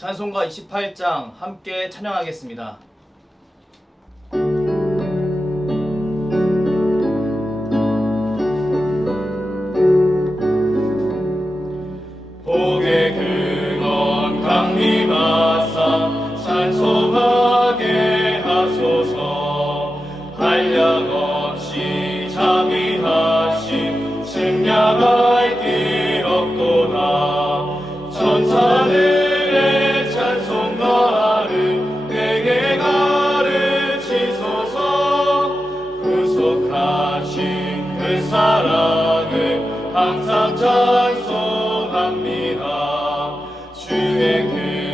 찬송가 28장 함께 찬양하겠습니다. 복의 근원 강림하사 찬송하게 하소서. 한량없이 자비하심 측량할 길 없도다. 천사들의 찬송가를 내게 가르치소서. 구속하신 그 사랑을 항상 찬송합니다. 주의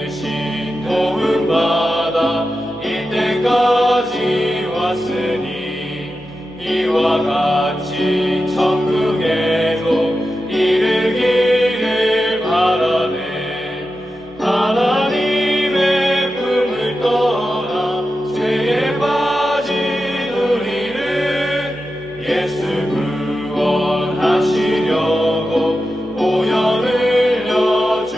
크신 도움받아 이때까지 왔으니 이와 같이 천국에도 이르기를 바라네. 하나님의 품을 떠나 죄에 빠진 우리를 예수 구원하시려고 보혈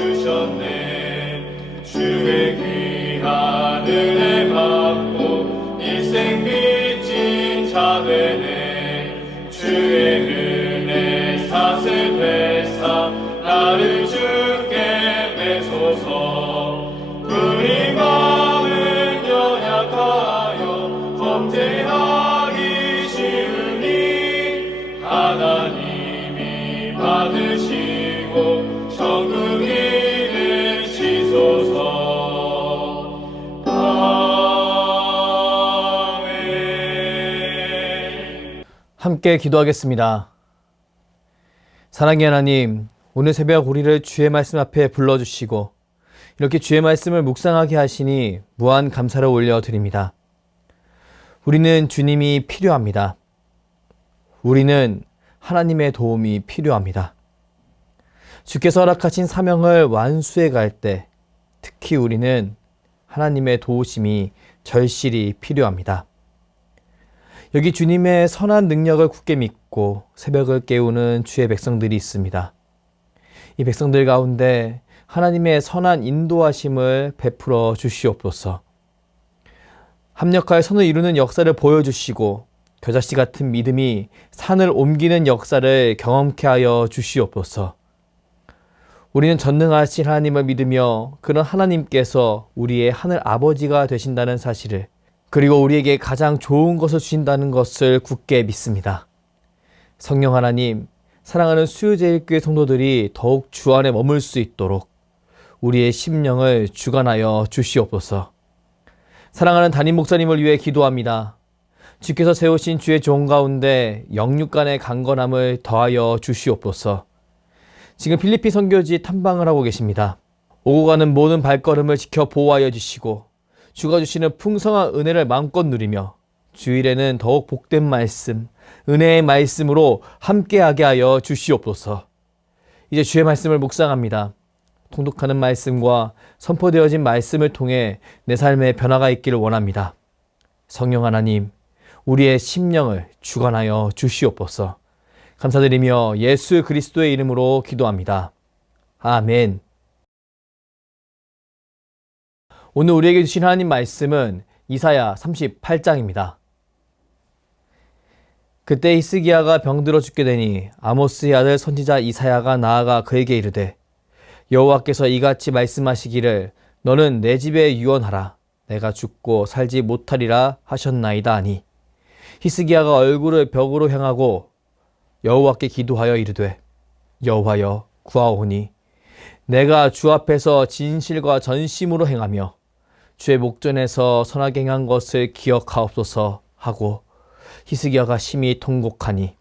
흘려주셨네. 주의 귀한 은혜 받고 일생 빚진 자 되네. 주의 은혜 사슬 되사 나를 주께 매소서. 우리 마음은 연약하여 범죄하기 쉬우니 하나님이 받으시고 천국 이르시소서. 아멘. 함께 기도하겠습니다. 사랑의 하나님, 오늘 새벽 우리를 주의 말씀 앞에 불러주시고 이렇게 주의 말씀을 묵상하게 하시니 무한 감사를 올려드립니다. 우리는 주님이 필요합니다. 우리는 하나님의 도움이 필요합니다. 주께서 허락하신 사명을 완수해 갈 때 특히 우리는 하나님의 도우심이 절실히 필요합니다. 여기 주님의 선한 능력을 굳게 믿고 새벽을 깨우는 주의 백성들이 있습니다. 이 백성들 가운데 하나님의 선한 인도하심을 베풀어 주시옵소서. 합력하여 선을 이루는 역사를 보여주시고 겨자씨 같은 믿음이 산을 옮기는 역사를 경험케 하여 주시옵소서. 우리는 전능하신 하나님을 믿으며 그런 하나님께서 우리의 하늘 아버지가 되신다는 사실을, 그리고 우리에게 가장 좋은 것을 주신다는 것을 굳게 믿습니다. 성령 하나님, 사랑하는 수요제일교회 성도들이 더욱 주 안에 머물 수 있도록 우리의 심령을 주관하여 주시옵소서. 사랑하는 담임 목사님을 위해 기도합니다. 주께서 세우신 주의 종 가운데 영육 간의 강건함을 더하여 주시옵소서. 지금 필리핀 선교지 탐방을 하고 계십니다. 오고 가는 모든 발걸음을 지켜 보호하여 주시고 주가 주시는 풍성한 은혜를 마음껏 누리며 주일에는 더욱 복된 말씀, 은혜의 말씀으로 함께하게 하여 주시옵소서. 이제 주의 말씀을 묵상합니다. 통독하는 말씀과 선포되어진 말씀을 통해 내 삶에 변화가 있기를 원합니다. 성령 하나님, 우리의 심령을 주관하여 주시옵소서. 감사드리며 예수 그리스도의 이름으로 기도합니다. 아멘. 오늘 우리에게 주신 하나님 말씀은 이사야 38장입니다. 그때 히스기야가 병들어 죽게 되니 아모스의 아들 선지자 이사야가 나아가 그에게 이르되 여호와께서 이같이 말씀하시기를 너는 내 집에 유언하라. 내가 죽고 살지 못하리라 하셨나이다 하니 히스기야가 얼굴을 벽으로 향하고 여호와께 기도하여 이르되 여호와여 구하오니 내가 주 앞에서 진실과 전심으로 행하며 주의 목전에서 선하게 행한 것을 기억하옵소서 하고 히스기야가 심히 통곡하니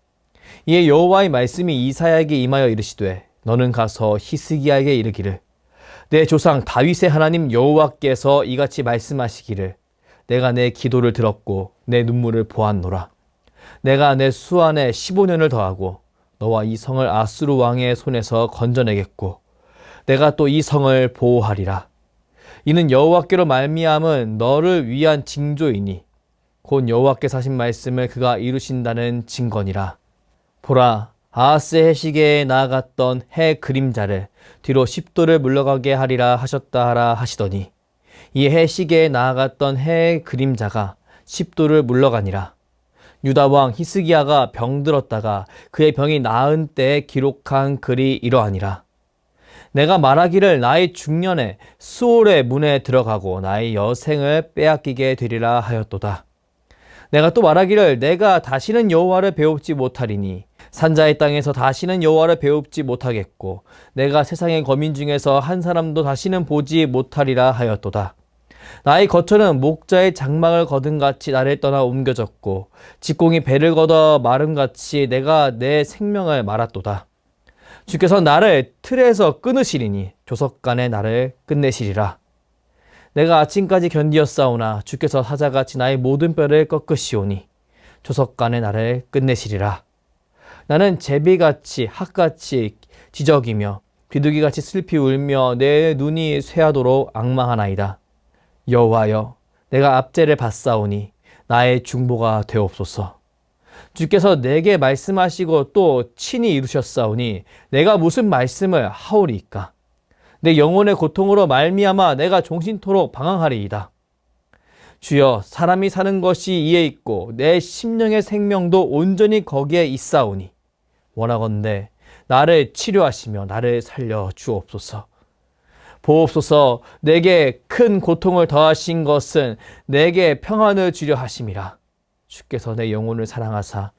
이에 여호와의 말씀이 이사야에게 임하여 이르시되 너는 가서 히스기야에게 이르기를 내 조상 다윗의 하나님 여호와께서 이같이 말씀하시기를 내가 내 기도를 들었고 내 눈물을 보았노라. 내가 내 수 안에 15년을 더하고 너와 이 성을 아수르 왕의 손에서 건져내겠고 내가 또 이 성을 보호하리라. 이는 여호와께로 말미암은 너를 위한 징조이니 곧 여호와께서 하신 말씀을 그가 이루신다는 증거니라. 보라, 아하스의 해시계에 나아갔던 해 그림자를 뒤로 10도를 물러가게 하리라 하셨다 하라 하시더니 이 해시계에 나아갔던 해 그림자가 10도를 물러가니라. 유다 왕 히스기야가 병들었다가 그의 병이 나은 때에 기록한 글이 이러하니라. 내가 말하기를 나의 중년에 수올의 문에 들어가고 나의 여생을 빼앗기게 되리라 하였도다. 내가 또 말하기를 내가 다시는 여호와를 배웁지 못하리니 산자의 땅에서 다시는 여호와를 배웁지 못하겠고 내가 세상의 거민 중에서 한 사람도 다시는 보지 못하리라 하였도다. 나의 거처는 목자의 장막을 거둔같이 나를 떠나 옮겨졌고 직공이 배를 걷어 마름같이 내가 내 생명을 말았도다. 주께서 나를 틀에서 끊으시리니 조석간에 나를 끝내시리라. 내가 아침까지 견디었사오나 주께서 사자같이 나의 모든 뼈를 꺾으시오니 조석간에 나를 끝내시리라. 나는 제비같이 학같이 지적이며 비둘기같이 슬피 울며 내 눈이 쇠하도록 앙망하나이다. 여호와여, 내가 압제를 받사오니 나의 중보가 되옵소서. 주께서 내게 말씀하시고 또 친히 이루셨사오니 내가 무슨 말씀을 하오리이까? 내 영혼의 고통으로 말미암아 내가 종신토록 방황하리이다. 주여, 사람이 사는 것이 이에 있고 내 심령의 생명도 온전히 거기에 있사오니 원하건대 나를 치료하시며 나를 살려 주옵소서. 보옵소서. 내게 큰 고통을 더하신 것은 내게 평안을 주려 하심이라. 주께서 내 영혼을 사랑하사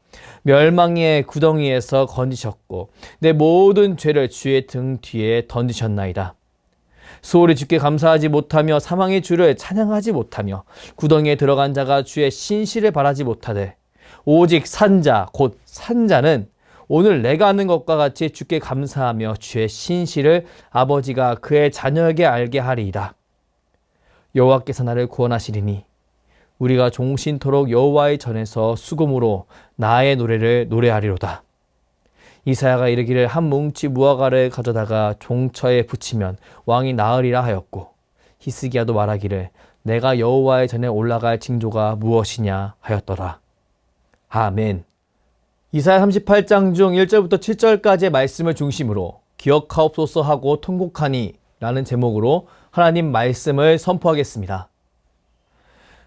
멸망의 구덩이에서 건지셨고 내 모든 죄를 주의 등 뒤에 던지셨나이다. 수월이 주께 감사하지 못하며 사망의 주를 찬양하지 못하며 구덩이에 들어간 자가 주의 신실을 바라지 못하되 오직 산자 곧 산자는 오늘 내가 하는 것과 같이 주께 감사하며 주의 신실을 아버지가 그의 자녀에게 알게 하리이다. 여호와께서 나를 구원하시리니 우리가 종신토록 여호와의 전에서 수금으로 나의 노래를 노래하리로다. 이사야가 이르기를 한 뭉치 무화과를 가져다가 종처에 붙이면 왕이 나으리라 하였고 히스기야도 말하기를 내가 여호와의 전에 올라갈 징조가 무엇이냐 하였더라. 아멘. 이사야 38장 중 1절부터 7절까지의 말씀을 중심으로 기억하옵소서 하고 통곡하니 라는 제목으로 하나님 말씀을 선포하겠습니다.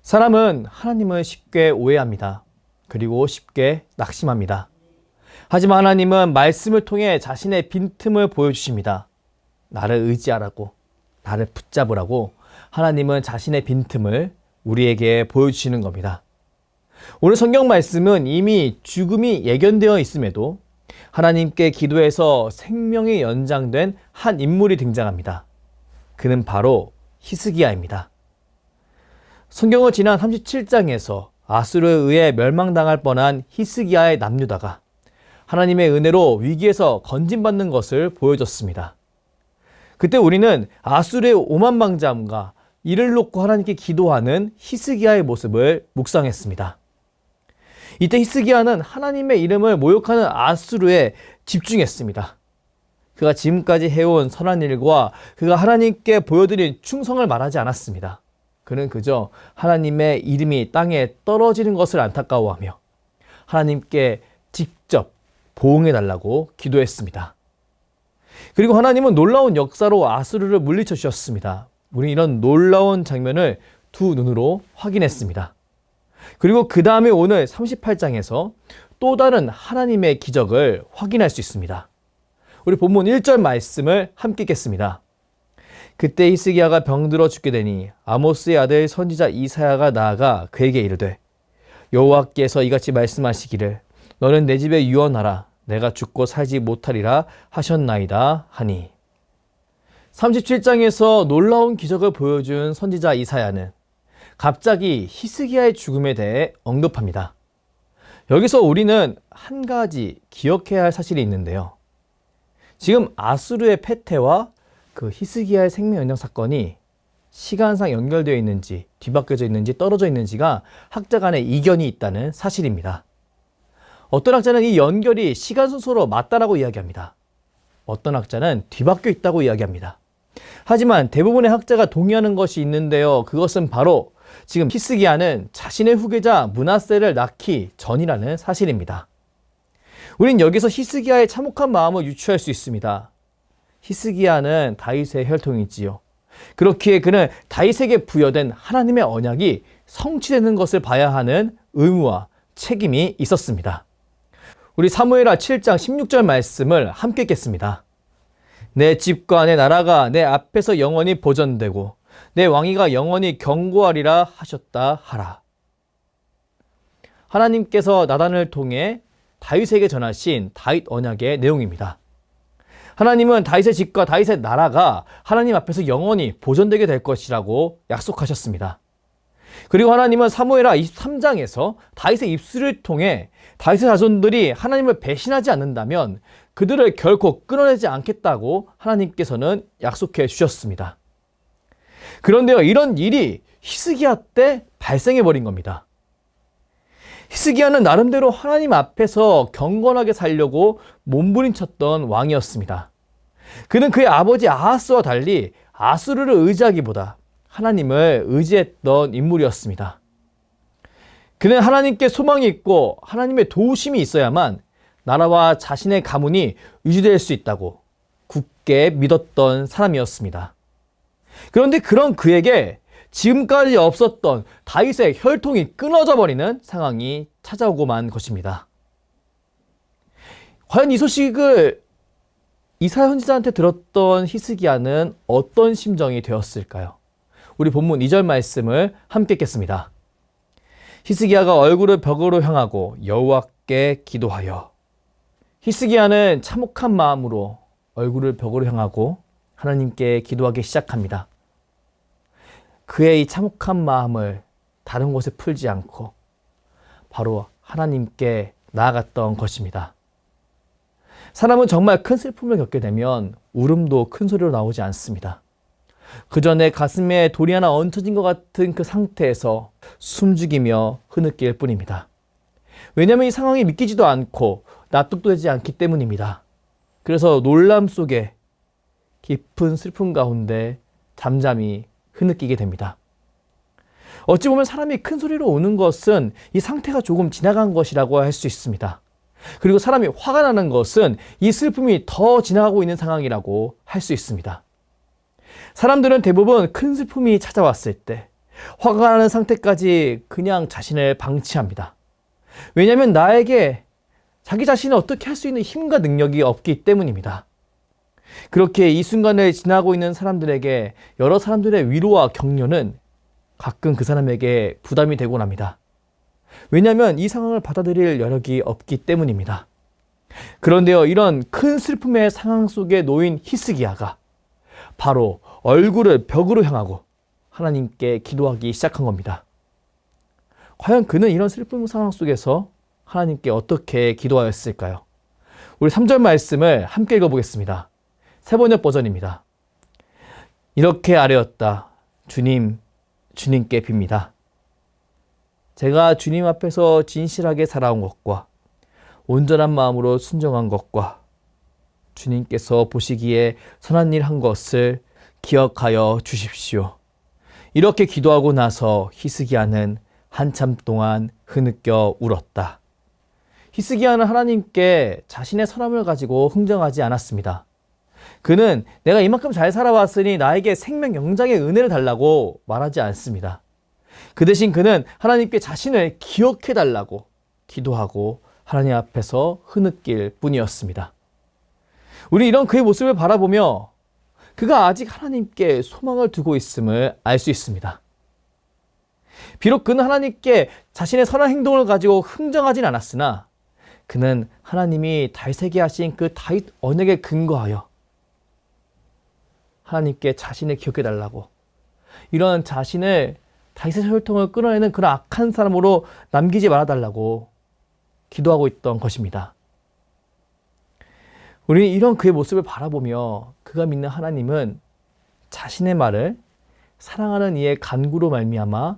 사람은 하나님을 쉽게 오해합니다. 그리고 쉽게 낙심합니다. 하지만 하나님은 말씀을 통해 자신의 빈틈을 보여주십니다. 나를 의지하라고, 나를 붙잡으라고 하나님은 자신의 빈틈을 우리에게 보여주시는 겁니다. 오늘 성경 말씀은 이미 죽음이 예견되어 있음에도 하나님께 기도해서 생명이 연장된 한 인물이 등장합니다. 그는 바로 히스기야입니다. 성경은 지난 37장에서 아수르에 의해 멸망당할 뻔한 히스기야의 남유다가 하나님의 은혜로 위기에서 건진받는 것을 보여줬습니다. 그때 우리는 아수르의 오만방자함과 이를 놓고 하나님께 기도하는 히스기야의 모습을 묵상했습니다. 이때 히스기야는 하나님의 이름을 모욕하는 아수르에 집중했습니다. 그가 지금까지 해온 선한 일과 그가 하나님께 보여드린 충성을 말하지 않았습니다. 그는 그저 하나님의 이름이 땅에 떨어지는 것을 안타까워하며 하나님께 직접 보응해달라고 기도했습니다. 그리고 하나님은 놀라운 역사로 아수르를 물리쳐 주셨습니다. 우리는 이런 놀라운 장면을 두 눈으로 확인했습니다. 그리고 그 다음에 오늘 38장에서 또 다른 하나님의 기적을 확인할 수 있습니다. 우리 본문 1절 말씀을 함께 읽겠습니다. 그때 히스기야가 병들어 죽게 되니 아모스의 아들 선지자 이사야가 나아가 그에게 이르되 여호와께서 이같이 말씀하시기를 너는 내 집에 유언하라 내가 죽고 살지 못하리라 하셨나이다 하니 37장에서 놀라운 기적을 보여준 선지자 이사야는 갑자기 히스기야의 죽음에 대해 언급합니다. 여기서 우리는 한 가지 기억해야 할 사실이 있는데요. 지금 아수르의 패퇴와 그 히스기야의 생명 연장 사건이 시간상 연결되어 있는지 뒤바뀌어져 있는지 떨어져 있는지가 학자 간의 이견이 있다는 사실입니다. 어떤 학자는 이 연결이 시간 순서로 맞다라고 이야기합니다. 어떤 학자는 뒤바뀌어 있다고 이야기합니다. 하지만 대부분의 학자가 동의하는 것이 있는데요. 그것은 바로 지금 히스기야는 자신의 후계자 므낫세를 낳기 전이라는 사실입니다. 우린 여기서 히스기야의 참혹한 마음을 유추할 수 있습니다. 히스기야는 다윗의 혈통이지요. 그렇기에 그는 다윗에게 부여된 하나님의 언약이 성취되는 것을 봐야 하는 의무와 책임이 있었습니다. 우리 사무엘하 7장 16절 말씀을 함께 읽겠습니다. 내 집과 내 나라가 내 앞에서 영원히 보존되고 내 왕위가 영원히 경고하리라 하셨다 하라. 하나님께서 나단을 통해 다윗에게 전하신 다윗 언약의 내용입니다. 하나님은 다윗의 집과 다윗의 나라가 하나님 앞에서 영원히 보존되게 될 것이라고 약속하셨습니다. 그리고 하나님은 사무엘하 23장에서 다윗의 입술을 통해 다윗의 자손들이 하나님을 배신하지 않는다면 그들을 결코 끊어내지 않겠다고 하나님께서는 약속해 주셨습니다. 그런데요, 이런 일이 히스기야 때 발생해 버린 겁니다. 히스기야는 나름대로 하나님 앞에서 경건하게 살려고 몸부림쳤던 왕이었습니다. 그는 그의 아버지 아하스와 달리 아수르를 의지하기보다 하나님을 의지했던 인물이었습니다. 그는 하나님께 소망이 있고 하나님의 도우심이 있어야만 나라와 자신의 가문이 유지될 수 있다고 굳게 믿었던 사람이었습니다. 그런데 그런 그에게 지금까지 없었던 다윗의 혈통이 끊어져 버리는 상황이 찾아오고만 것입니다. 과연 이 소식을 이사야 선지자한테 들었던 히스기야는 어떤 심정이 되었을까요? 우리 본문 2절 말씀을 함께 읽겠습니다. 히스기야가 얼굴을 벽으로 향하고 여호와께 기도하여. 히스기야는 참혹한 마음으로 얼굴을 벽으로 향하고 하나님께 기도하기 시작합니다. 그의 이 참혹한 마음을 다른 곳에 풀지 않고 바로 하나님께 나아갔던 것입니다. 사람은 정말 큰 슬픔을 겪게 되면 울음도 큰 소리로 나오지 않습니다. 그저 내 가슴에 돌이 하나 얹혀진 것 같은 그 상태에서 숨죽이며 흐느낄 뿐입니다. 왜냐하면 이 상황이 믿기지도 않고 납득도 되지 않기 때문입니다. 그래서 놀람 속에 깊은 슬픔 가운데 잠잠히 흐느끼게 됩니다. 어찌 보면 사람이 큰 소리로 우는 것은 이 상태가 조금 지나간 것이라고 할 수 있습니다. 그리고 사람이 화가 나는 것은 이 슬픔이 더 지나가고 있는 상황이라고 할 수 있습니다. 사람들은 대부분 큰 슬픔이 찾아왔을 때 화가 나는 상태까지 그냥 자신을 방치합니다. 왜냐하면 나에게 자기 자신을 어떻게 할 수 있는 힘과 능력이 없기 때문입니다. 그렇게 이 순간을 지나고 있는 사람들에게 여러 사람들의 위로와 격려는 가끔 그 사람에게 부담이 되곤 합니다. 왜냐하면 이 상황을 받아들일 여력이 없기 때문입니다. 그런데요, 이런 큰 슬픔의 상황 속에 놓인 히스기야가 바로 얼굴을 벽으로 향하고 하나님께 기도하기 시작한 겁니다. 과연 그는 이런 슬픔 상황 속에서 하나님께 어떻게 기도하였을까요? 우리 3절 말씀을 함께 읽어보겠습니다. 새번역 버전입니다. 이렇게 아뢰었다. 주님, 주님께 빕니다. 제가 주님 앞에서 진실하게 살아온 것과 온전한 마음으로 순종한 것과 주님께서 보시기에 선한 일 한 것을 기억하여 주십시오. 이렇게 기도하고 나서 히스기야는 한참 동안 흐느껴 울었다. 히스기야는 하나님께 자신의 선함을 가지고 흥정하지 않았습니다. 그는 내가 이만큼 잘 살아왔으니 나에게 생명 영장의 은혜를 달라고 말하지 않습니다. 그 대신 그는 하나님께 자신을 기억해 달라고 기도하고 하나님 앞에서 흐느낄 뿐이었습니다. 우리 이런 그의 모습을 바라보며 그가 아직 하나님께 소망을 두고 있음을 알 수 있습니다. 비록 그는 하나님께 자신의 선한 행동을 가지고 흥정하진 않았으나 그는 하나님이 다윗에게 하신 그 다윗 언약에 근거하여 하나님께 자신을 기억해 달라고 이런 자신을 다윗의 혈통을 끊어내는 그런 악한 사람으로 남기지 말아달라고 기도하고 있던 것입니다. 우리는 이런 그의 모습을 바라보며 그가 믿는 하나님은 자신의 말을 사랑하는 이의 간구로 말미암아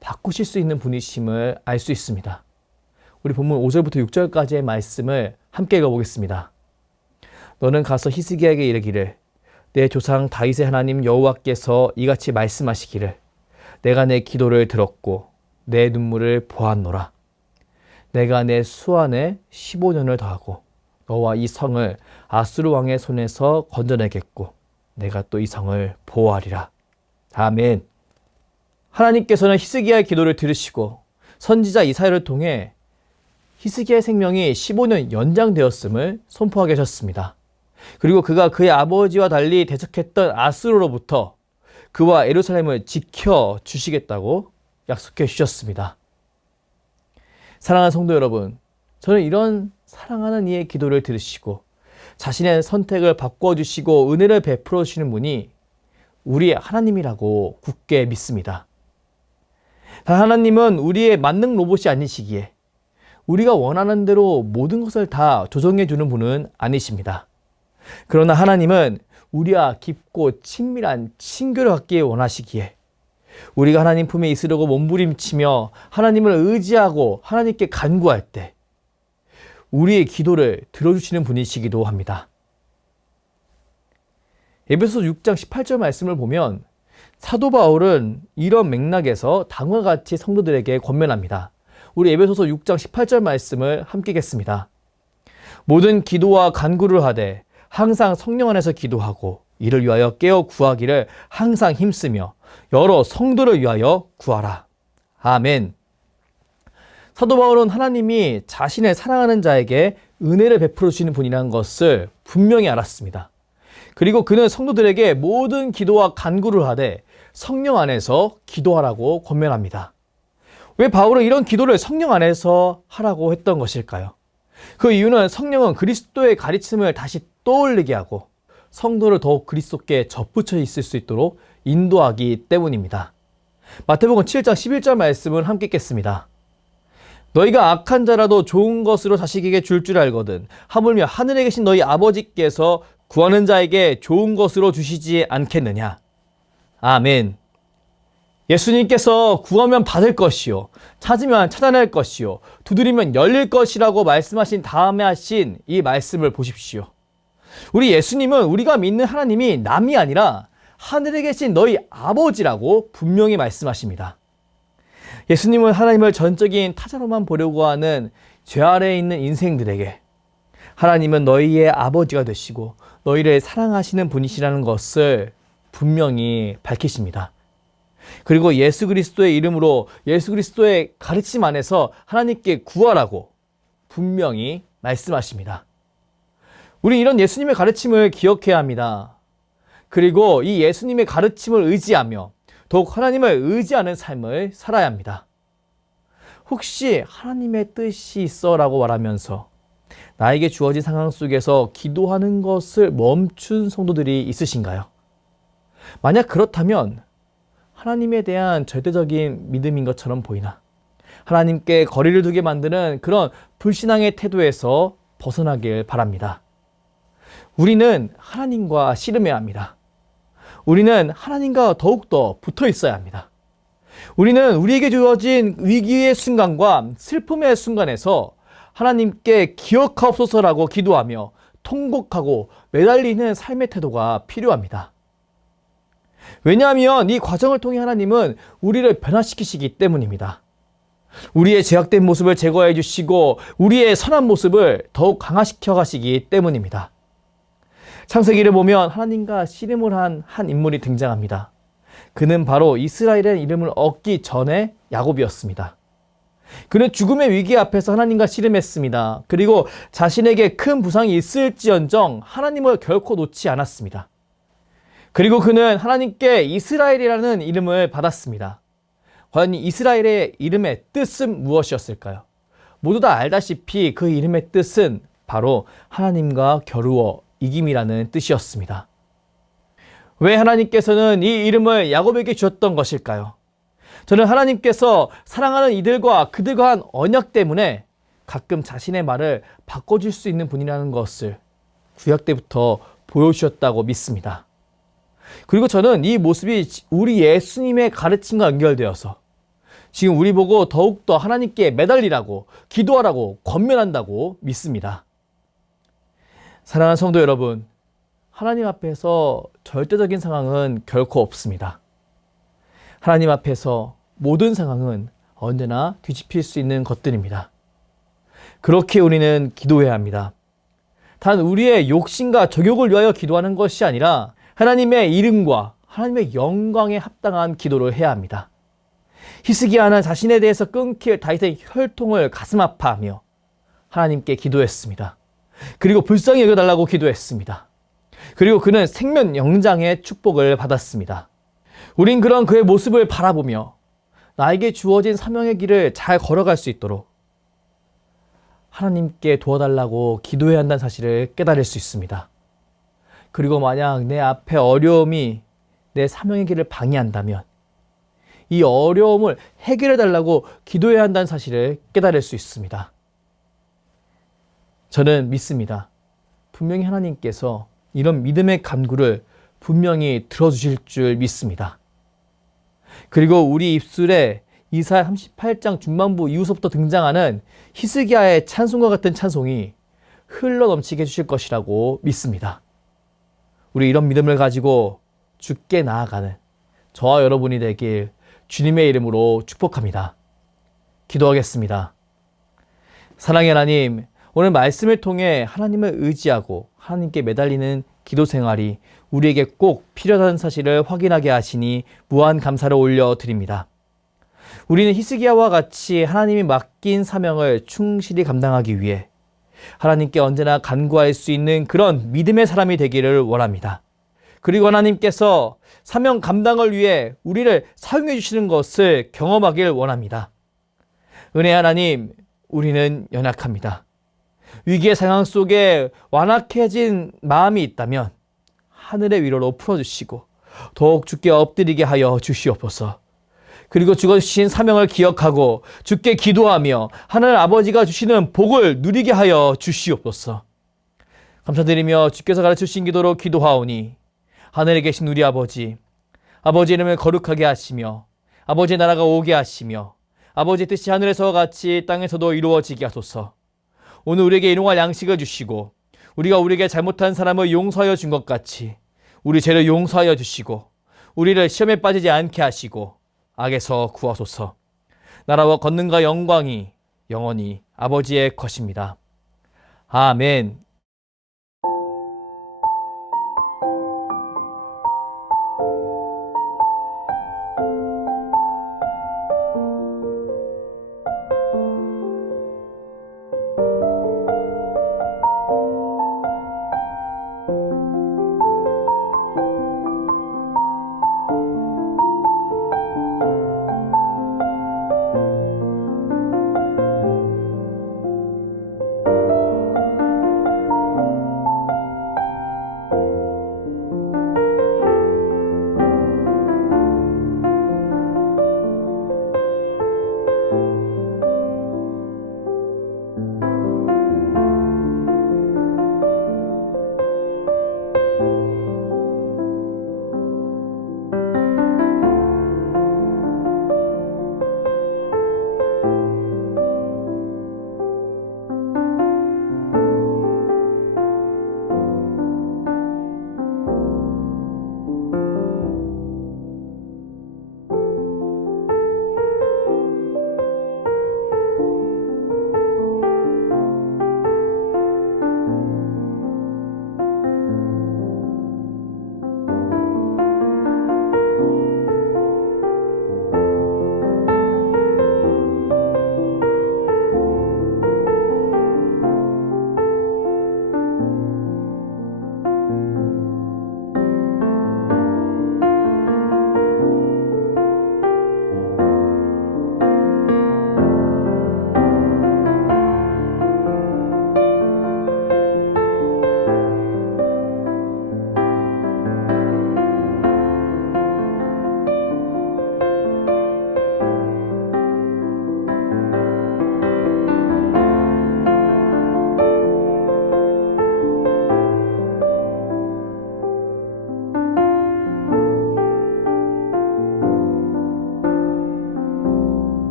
바꾸실 수 있는 분이심을 알 수 있습니다. 우리 본문 5절부터 6절까지의 말씀을 함께 읽어보겠습니다. 너는 가서 히스기야에게 이르기를 내 조상 다윗의 하나님 여호와께서 이같이 말씀하시기를 내가 내 기도를 들었고 내 눈물을 보았노라. 내가 내 수완에 15년을 더하고 너와 이 성을 아수르 왕의 손에서 건져내겠고 내가 또 이 성을 보호하리라. 아멘. 하나님께서는 히스기야의 기도를 들으시고 선지자 이사야를 통해 히스기야의 생명이 15년 연장되었음을 선포하게 하셨습니다. 그리고 그가 그의 아버지와 달리 대적했던 아수르로부터 그와 예루살렘을 지켜주시겠다고 약속해 주셨습니다. 사랑하는 성도 여러분, 저는 이런 사랑하는 이의 기도를 들으시고 자신의 선택을 바꿔주시고 은혜를 베풀어 주시는 분이 우리의 하나님이라고 굳게 믿습니다. 단 하나님은 우리의 만능 로봇이 아니시기에 우리가 원하는 대로 모든 것을 다 조정해 주는 분은 아니십니다. 그러나 하나님은 우리와 깊고 친밀한 친교를 갖기 원하시기에 우리가 하나님 품에 있으려고 몸부림치며 하나님을 의지하고 하나님께 간구할 때 우리의 기도를 들어주시는 분이시기도 합니다. 에베소서 6장 18절 말씀을 보면 사도 바울은 이런 맥락에서 다음과 같이 성도들에게 권면합니다. 우리 에베소서 6장 18절 말씀을 함께 읽겠습니다. 모든 기도와 간구를 하되 항상 성령 안에서 기도하고 이를 위하여 깨어 구하기를 항상 힘쓰며 여러 성도를 위하여 구하라. 아멘. 사도 바울은 하나님이 자신을 사랑하는 자에게 은혜를 베풀어 주시는 분이라는 것을 분명히 알았습니다. 그리고 그는 성도들에게 모든 기도와 간구를 하되 성령 안에서 기도하라고 권면합니다. 왜 바울은 이런 기도를 성령 안에서 하라고 했던 것일까요? 그 이유는 성령은 그리스도의 가르침을 다시 떠올리게 하고 성도를 더욱 그리스도께 접붙여 있을 수 있도록 인도하기 때문입니다. 마태복음 7장 11절 말씀을 함께 읽겠습니다. 너희가 악한 자라도 좋은 것으로 자식에게 줄 알거든 하물며 하늘에 계신 너희 아버지께서 구하는 자에게 좋은 것으로 주시지 않겠느냐. 아멘. 예수님께서 구하면 받을 것이요 찾으면 찾아낼 것이요 두드리면 열릴 것이라고 말씀하신 다음에 하신 이 말씀을 보십시오. 우리 예수님은 우리가 믿는 하나님이 남이 아니라 하늘에 계신 너희 아버지라고 분명히 말씀하십니다. 예수님은 하나님을 전적인 타자로만 보려고 하는 죄 아래에 있는 인생들에게 하나님은 너희의 아버지가 되시고 너희를 사랑하시는 분이시라는 것을 분명히 밝히십니다. 그리고 예수 그리스도의 이름으로 예수 그리스도의 가르침 안에서 하나님께 구하라고 분명히 말씀하십니다. 우리 이런 예수님의 가르침을 기억해야 합니다. 그리고 이 예수님의 가르침을 의지하며 더욱 하나님을 의지하는 삶을 살아야 합니다. 혹시 하나님의 뜻이 있어라고 말하면서 나에게 주어진 상황 속에서 기도하는 것을 멈춘 성도들이 있으신가요? 만약 그렇다면 하나님에 대한 절대적인 믿음인 것처럼 보이나 하나님께 거리를 두게 만드는 그런 불신앙의 태도에서 벗어나길 바랍니다. 우리는 하나님과 씨름해야 합니다. 우리는 하나님과 더욱더 붙어 있어야 합니다. 우리는 우리에게 주어진 위기의 순간과 슬픔의 순간에서 하나님께 기억하옵소서라고 기도하며 통곡하고 매달리는 삶의 태도가 필요합니다. 왜냐하면 이 과정을 통해 하나님은 우리를 변화시키시기 때문입니다. 우리의 제약된 모습을 제거해 주시고 우리의 선한 모습을 더욱 강화시켜 가시기 때문입니다. 창세기를 보면 하나님과 씨름을 한 인물이 등장합니다. 그는 바로 이스라엘의 이름을 얻기 전에 야곱이었습니다. 그는 죽음의 위기 앞에서 하나님과 씨름했습니다. 그리고 자신에게 큰 부상이 있을지언정 하나님을 결코 놓지 않았습니다. 그리고 그는 하나님께 이스라엘이라는 이름을 받았습니다. 과연 이스라엘의 이름의 뜻은 무엇이었을까요? 모두 다 알다시피 그 이름의 뜻은 바로 하나님과 겨루어 이김이라는 뜻이었습니다. 왜 하나님께서는 이 이름을 야곱에게 주었던 것일까요? 저는 하나님께서 사랑하는 이들과 그들과 한 언약 때문에 가끔 자신의 말을 바꿔줄 수 있는 분이라는 것을 구약 때부터 보여주셨다고 믿습니다. 그리고 저는 이 모습이 우리 예수님의 가르침과 연결되어서 지금 우리 보고 더욱더 하나님께 매달리라고 기도하라고 권면한다고 믿습니다. 사랑하는 성도 여러분, 하나님 앞에서 절대적인 상황은 결코 없습니다. 하나님 앞에서 모든 상황은 언제나 뒤집힐 수 있는 것들입니다. 그렇게 우리는 기도해야 합니다. 단 우리의 욕심과 정욕을 위하여 기도하는 것이 아니라 하나님의 이름과 하나님의 영광에 합당한 기도를 해야 합니다. 히스기야는 자신에 대해서 끊길 다윗의 혈통을 가슴 아파하며 하나님께 기도했습니다. 그리고 불쌍히 여겨달라고 기도했습니다. 그리고 그는 생명 영장의 축복을 받았습니다. 우린 그런 그의 모습을 바라보며 나에게 주어진 사명의 길을 잘 걸어갈 수 있도록 하나님께 도와달라고 기도해야 한다는 사실을 깨달을 수 있습니다. 그리고 만약 내 앞에 어려움이 내 사명의 길을 방해한다면 이 어려움을 해결해 달라고 기도해야 한다는 사실을 깨달을 수 있습니다. 저는 믿습니다. 분명히 하나님께서 이런 믿음의 간구를 분명히 들어주실 줄 믿습니다. 그리고 우리 입술에 이사야 38장 중반부 이후서부터 등장하는 히스기야의 찬송과 같은 찬송이 흘러넘치게 해주실 것이라고 믿습니다. 우리 이런 믿음을 가지고 주께 나아가는 저와 여러분이 되길 주님의 이름으로 축복합니다. 기도하겠습니다. 사랑의 하나님, 오늘 말씀을 통해 하나님을 의지하고 하나님께 매달리는 기도 생활이 우리에게 꼭 필요하다는 사실을 확인하게 하시니 무한 감사를 올려드립니다. 우리는 히스기야와 같이 하나님이 맡긴 사명을 충실히 감당하기 위해 하나님께 언제나 간구할 수 있는 그런 믿음의 사람이 되기를 원합니다. 그리고 하나님께서 사명 감당을 위해 우리를 사용해 주시는 것을 경험하길 원합니다. 은혜 하나님, 우리는 연약합니다. 위기의 상황 속에 완악해진 마음이 있다면 하늘의 위로로 풀어주시고 더욱 주께 엎드리게 하여 주시옵소서. 그리고 주가 주신 사명을 기억하고 주께 기도하며 하늘 아버지가 주시는 복을 누리게 하여 주시옵소서. 감사드리며 주께서 가르쳐주신 기도로 기도하오니 하늘에 계신 우리 아버지, 아버지 이름을 거룩하게 하시며 아버지의 나라가 오게 하시며 아버지의 뜻이 하늘에서와 같이 땅에서도 이루어지게 하소서. 오늘 우리에게 일용할 양식을 주시고 우리가 우리에게 잘못한 사람을 용서하여 준 것 같이 우리 죄를 용서하여 주시고 우리를 시험에 빠지지 않게 하시고 악에서 구하소서. 나라와 권능과 영광이 영원히 아버지의 것입니다. 아멘.